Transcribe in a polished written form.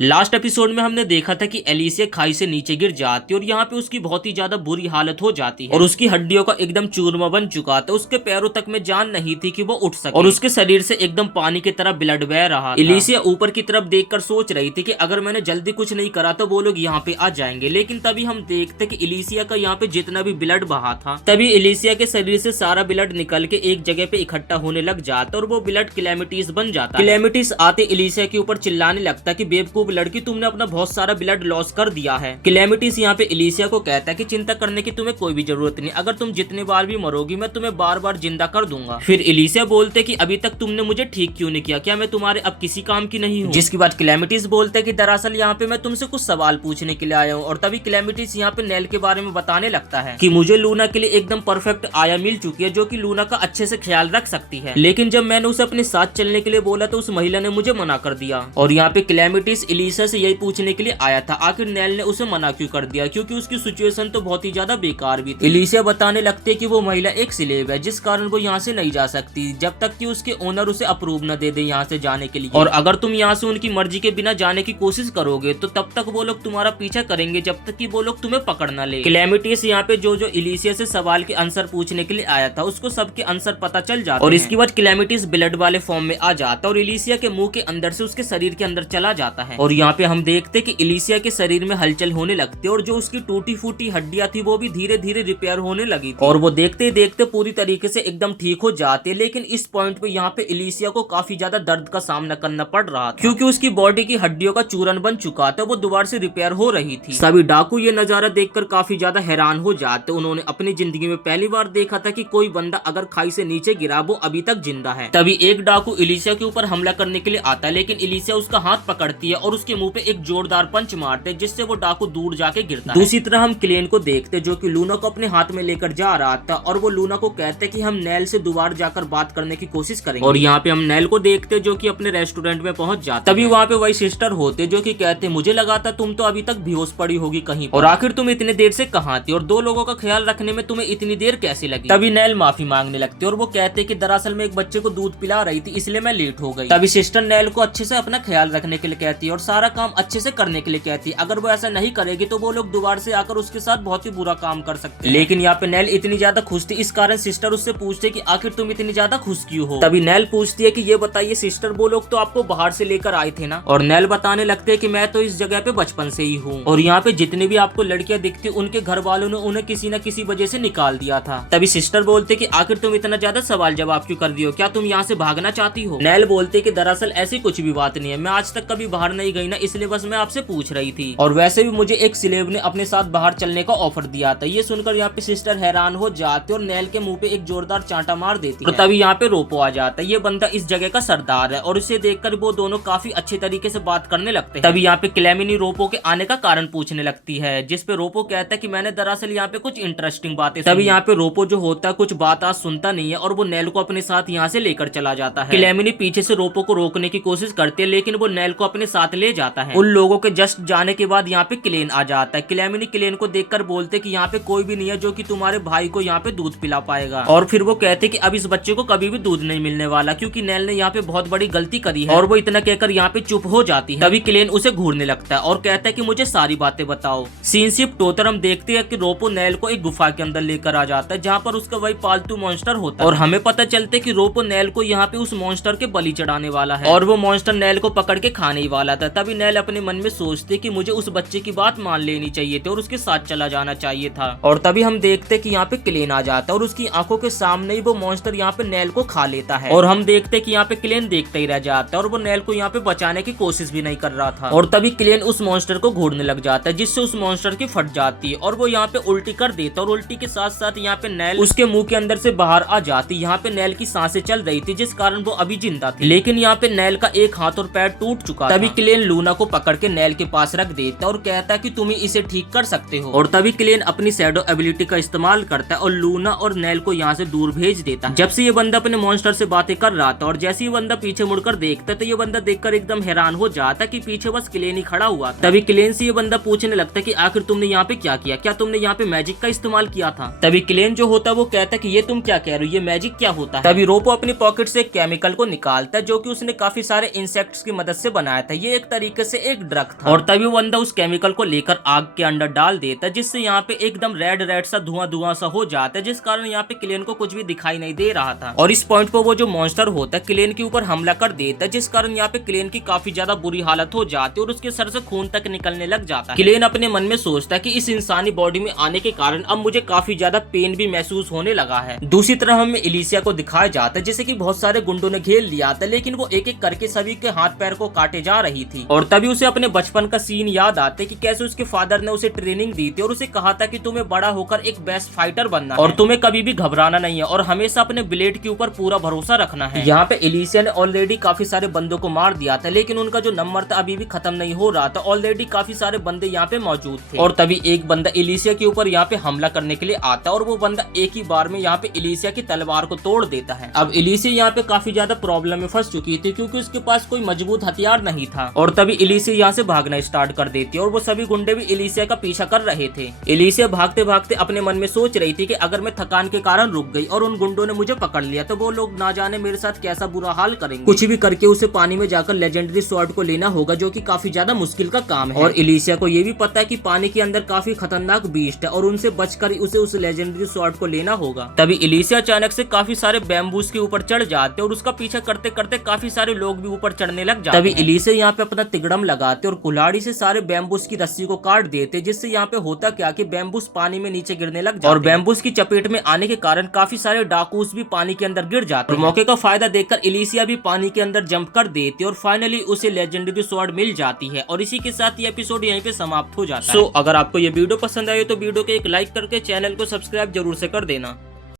Last episode में हमने देखा था कि एलिसिया खाई से नीचे गिर जाती है और यहाँ पे उसकी बहुत ही ज्यादा बुरी हालत हो जाती है और उसकी हड्डियों का एकदम चूरमा बन चुका था। उसके पैरों तक में जान नहीं थी कि वो उठ सके और उसके शरीर से एकदम पानी की तरह ब्लड बह रहा था। एलिसिया ऊपर की तरफ देखकर सोच रही थी कि अगर मैंने जल्दी कुछ नहीं करा तो वो लोग यहाँ पे आ जाएंगे, लेकिन तभी हम देखते कि एलिसिया का यहाँ पे जितना भी ब्लड बहा था तभी एलिसिया के शरीर से सारा ब्लड निकल के एक जगह पे इकट्ठा होने लग जाता और वो ब्लड क्लैमिटीज बन जाता। क्लैमिटीज आते एलिसिया के ऊपर चिल्लाने लगता कि बेवकूफ लड़की, तुमने अपना बहुत सारा ब्लड लॉस कर दिया है। क्लैमिटीज यहाँ पे एलिसिया को कहता है कि चिंता करने की तुम्हें कोई भी जरूरत नहीं, अगर तुम जितने बार भी मरोगी मैं तुम्हें बार बार जिंदा कर दूंगा। फिर एलिसिया बोलते कि अभी तक तुमने मुझे ठीक क्यों नहीं किया, क्या मैं तुम्हारे अब किसी काम की नहीं हूँ? जिसकी बात क्लैमिटीज बोलते हैं कि दरअसल यहाँ पे मैं तुमसे कुछ सवाल पूछने के लिए आया हूँ। और तभी क्लैमिटीज यहाँ पे नेल के बारे में बताने लगता है कि मुझे लूना के लिए एकदम परफेक्ट आया मिल चुकी है जो कि लूना का अच्छे से ख्याल रख सकती है, लेकिन जब मैंने उसे अपने साथ चलने के लिए बोला तो उस महिला ने मुझे मना कर दिया। और यहाँ पे क्लैमिटीज एलिसिया से यही पूछने के लिए आया था आखिर नेल ने उसे मना क्यों कर दिया, क्योंकि उसकी सिचुएशन तो बहुत ही ज्यादा बेकार भी थी। एलिसिया बताने लगते कि वो महिला एक स्लेव है जिस कारण वो यहाँ से नहीं जा सकती जब तक कि उसके ओनर उसे अप्रूव न दे दे यहाँ से जाने के लिए, और अगर तुम यहाँ से उनकी मर्जी के बिना जाने की कोशिश करोगे तो तब तक वो लोग तुम्हारा पीछा करेंगे जब तक कि वो लोग तुम्हें पकड़ न ले। क्लैमिटीज यहाँ पे जो एलिसिया से सवाल के आंसर पूछने के लिए आया था उसको सबके आंसर पता चल जाता और इसके बाद क्लैमिटीज ब्लड वाले फॉर्म में आ जाता और एलिसिया के मुंह के अंदर से उसके शरीर के अंदर चला जाता है। और यहाँ पे हम देखते कि एलिसिया के शरीर में हलचल होने लगती है और जो उसकी टूटी फूटी हड्डियां थी वो भी धीरे धीरे रिपेयर होने लगी थी और वो देखते देखते पूरी तरीके से एकदम ठीक हो जाते। लेकिन इस पॉइंट पे यहाँ पे एलिसिया को काफी ज्यादा दर्द का सामना करना पड़ रहा था क्योंकि उसकी बॉडी की हड्डियों का चूरन बन चुका था, वो दोबारा से रिपेयर हो रही थी। सभी डाकू ये नजारा देखकर काफी ज्यादा हैरान हो जाते। उन्होंने अपनी जिंदगी में पहली बार देखा था कि कोई बंदा अगर खाई से नीचे गिरा वो अभी तक जिंदा है। तभी एक डाकू एलिसिया के ऊपर हमला करने के लिए आता है, लेकिन एलिसिया उसका हाथ पकड़ती है और उसके मुंह पे एक जोरदार पंच मारते जिससे वो डाकू दूर जाके गिरता है। दूसरी तरह हम क्लेन को देखते जो कि लूना को अपने हाथ में लेकर जा रहा था और वो लूना को कहते कि हम नेल से दोबारा जाकर बात करने की कोशिश करेंगे। और यहाँ पे हम नेल को देखते जो कि अपने रेस्टोरेंट में पहुंच जाते। तभी वहाँ पे वही सिस्टर होते जो कि कहते मुझे लगा था तुम तो अभी तक बेहोश पड़ी होगी कहीं पर, और आखिर तुम इतने देर से कहाँ थी और दो लोगों का ख्याल रखने में तुम्हें इतनी देर कैसे लगी? तभी नेल माफी मांगने लगती और वो कहते कि दरअसल मैं एक बच्चे को दूध पिला रही थी इसलिए मैं लेट हो गई। तभी सिस्टर नेल को अच्छे से अपना ख्याल रखने के लिए कहती है और सारा काम अच्छे से करने के लिए कहती है। अगर वो ऐसा नहीं करेगी तो वो लोग दोबारा से आकर उसके साथ बहुत ही बुरा काम कर सकते हैं। लेकिन यहाँ पे नेल इतनी ज्यादा खुश थी इस कारण सिस्टर उससे पूछते कि आखिर तुम इतनी ज्यादा खुश क्यों हो? तभी नेल पूछती है कि ये बताइए सिस्टर वो लोग तो आपको बाहर से लेकर आए थे ना? और नेल बताने लगते हैं कि मैं तो इस जगह पे बचपन से ही हूँ और यहाँ पे जितनी भी आपको लड़कियां दिखती उनके घर वालों ने उन्हें किसी न किसी वजह से निकाल दिया था। तभी सिस्टर बोलते कि आखिर तुम इतना ज्यादा सवाल जवाब क्यों कर रही हो, क्या तुम यहाँ से भागना चाहती हो? नेल बोलते कि दरअसल ऐसी कुछ भी बात नहीं है, मैं आज तक कभी बाहर नहीं गई ना इसलिए बस मैं आपसे पूछ रही थी, और वैसे भी मुझे एक स्लेव ने अपने साथ बाहर चलने का ऑफर दिया था। ये सुनकर यहाँ पे सिस्टर हैरान हो जाती और नेल के मुंह पे एक जोरदार चांटा मार देती है। तभी यहाँ पे रोपो आ जाता है, ये बंदा इस जगह का सरदार है और इसे देखकर वो दोनों काफी अच्छे तरीके से बात करने लगते हैं। तभी यहाँ पे क्लेमिनी रोपो के आने का कारण पूछने लगती है जिसपे रोपो कहता है कि मैंने दरअसल यहाँ पे कुछ इंटरेस्टिंग बातें। तभी यहाँ पे रोपो जो होता है कुछ बात आज सुनता नहीं है और वो नेल को अपने साथ यहाँ से लेकर चला जाता है। क्लेमिनी पीछे से रोपो को रोकने की कोशिश करती है लेकिन वो नेल को अपने साथ ले जाता है। उन लोगों के जस्ट जाने के बाद यहाँ पे क्लेन आ जाता है। क्लेमिनी क्लेन को देखकर बोलते कि यहाँ पे कोई भी नहीं है जो कि तुम्हारे भाई को यहाँ पे दूध पिला पाएगा, और फिर वो कहते कि अब इस बच्चे को कभी भी दूध नहीं मिलने वाला क्योंकि नेल ने यहाँ पे बहुत बड़ी गलती करी है, और वो इतना कहकर यहाँ पे चुप हो जाती है। तभी क्लेन उसे घूरने लगता है और कहता है कि मुझे सारी बातें बताओ। सीन शिफ्ट होकर हम देखते हैं कि रोपो नेल को एक गुफा के अंदर लेकर आ जाता है जहाँ पर उसका वही पालतू मॉन्स्टर होता है, और हमें पता चलता है कि रोपो नेल को यहाँ पे उस मॉन्स्टर के बलि चढ़ाने वाला है और वो मॉन्स्टर नेल को पकड़ के खाने ही वाला था। तभी नेल अपने मन में सोचते कि मुझे उस बच्चे की बात मान लेनी चाहिए थी और उसके साथ चला जाना चाहिए था। और तभी हम देखते कि यहाँ पे क्लेन आ जाता है और उसकी आंखों के सामने ही वो मॉन्स्टर यहाँ पे नेल को खा लेता है, और हम देखते कि यहाँ पे क्लेन देखते ही रह जाता है और वो नेल को यहाँ पे बचाने की कोशिश भी नहीं कर रहा था। और तभी क्लेन उस मॉन्स्टर को घूरने लग जाता है जिससे उस मॉन्स्टर की फट जाती है और वो यहाँ पे उल्टी कर देता है, और उल्टी के साथ साथ यहाँ पे नेल उसके मुंह के अंदर से बाहर आ जाती। यहाँ पे नेल की सांसें चल रही थी जिस कारण वो अभी जिंदा थी, लेकिन यहाँ पे नेल का एक हाथ और पैर टूट चुका था। तभी क्लेन लूना को पकड़ के नेल के पास रख देता और कहता है कि तुम इसे ठीक कर सकते हो। और तभी क्लेन अपनी शैडो एबिलिटी का इस्तेमाल करता है और लूना और नेल को यहाँ से दूर भेज देता है। जब से ये बंदा अपने मॉन्स्टर से बातें कर रहा था और जैसे ही बंदा पीछे मुड़कर देखता तो ये बंदा देखकर एकदम हैरान हो जाता कि पीछे बस क्लेन ही खड़ा हुआ था। तभी क्लेन से ये बंदा पूछने लगता कि आखिर तुमने यहाँ पे क्या किया, क्या तुमने यहाँ पे मैजिक का इस्तेमाल किया था? तभी क्लेन जो होता है वो कहता कि ये तुम क्या कह रहे हो, ये मैजिक क्या होता है? तभी रोपो अपनी पॉकेट से एक केमिकल को निकालता है जो कि उसने काफी सारे इंसेक्ट्स की मदद से बनाया था। ये एक तरीके से एक ड्रग था। और तभी वो बंदा उस केमिकल को लेकर आग के अंदर डाल देता है, जिससे यहाँ पे एकदम रेड सा धुआं सा हो जाता है, जिस कारण यहाँ पे क्लेन को कुछ भी दिखाई नहीं दे रहा था। और इस पॉइंट पर वो जो मॉन्स्टर होता है क्लेन के ऊपर हमला कर देता है, जिस कारण यहाँ पे क्लेन की काफी ज्यादा बुरी हालत हो जाती है और उसके सर से खून तक निकलने लग जाता है। क्लेन अपने मन में सोचता है कि इस इंसानी बॉडी में आने के कारण अब मुझे काफी ज्यादा पेन भी महसूस होने लगा है। दूसरी तरफ हमें एलिसिया को दिखाया जाता है जैसे कि बहुत सारे गुंडों ने घेर लिया था, लेकिन वो एक एक करके सभी के हाथ पैर को काटे जा रही थी। और तभी उसे अपने बचपन का सीन याद आता है कि कैसे उसके फादर ने उसे ट्रेनिंग दी थी और उसे कहा था कि तुम्हें बड़ा होकर एक बेस्ट फाइटर बनना है और तुम्हें कभी भी घबराना नहीं है और हमेशा अपने ब्लेड के ऊपर पूरा भरोसा रखना है। यहाँ पे एलिसिया ने ऑलरेडी काफी सारे बंदों को मार दिया था, लेकिन उनका जो नंबर था अभी भी खत्म नहीं हो रहा था। ऑलरेडी काफी सारे बंदे यहाँ पे मौजूद थे और तभी एक बंदा एलिसिया के ऊपर यहाँ पे हमला करने के लिए आता है और वो बंदा एक ही बार में यहाँ पे एलिसिया की तलवार को तोड़ देता है। अब एलिसिया यहाँ पे काफी ज्यादा प्रॉब्लम में फंस चुकी थी क्योंकि उसके पास कोई मजबूत हथियार नहीं था। और तभी एलिसिया यहाँ से भागना स्टार्ट कर देती है और वो सभी गुंडे भी एलिसिया का पीछा कर रहे थे। एलिसिया भागते भागते अपने मन में सोच रही थी कि अगर मैं थकान के कारण रुक गई और उन गुंडों ने मुझे पकड़ लिया तो वो लोग ना जाने मेरे साथ कैसा बुरा हाल करेंगे। कुछ भी करके उसे पानी में जाकर लेजेंडरी स्वॉर्ड को लेना होगा, जो कि काफी ज्यादा मुश्किल का काम है। और एलिसिया को ये भी पता है कि पानी के अंदर काफी खतरनाक बीस्ट है और उनसे बचकर उसे उस लेजेंडरी स्वॉर्ड को लेना होगा। तभी एलिसिया अचानक से काफी सारे बैम्बूस के ऊपर चढ़ जाते और उसका पीछा करते करते काफी सारे लोग भी ऊपर चढ़ने लग जाते। तभी एलिसिया यहाँ पे अपना तिगड़म लगाते और कुल्हाड़ी से सारे बैम्बूस की रस्सी को काट देते, जिससे यहाँ पे होता क्या कि बैम्बूस पानी में नीचे गिरने लग जाते और बैम्बूस की चपेट में आने के कारण काफी सारे डाकूस भी पानी के अंदर गिर जाते। मौके का फायदा देखकर एलिसिया भी पानी के अंदर जंप कर देती और फाइनली उसे लेजेंडरी स्वॉर्ड मिल जाती है। और इसी के साथ ये एपिसोड यहीं पे समाप्त हो जाता है। अगर आपको ये वीडियो पसंद आए तो वीडियो को एक लाइक करके चैनल को सब्सक्राइब जरूर से कर देना।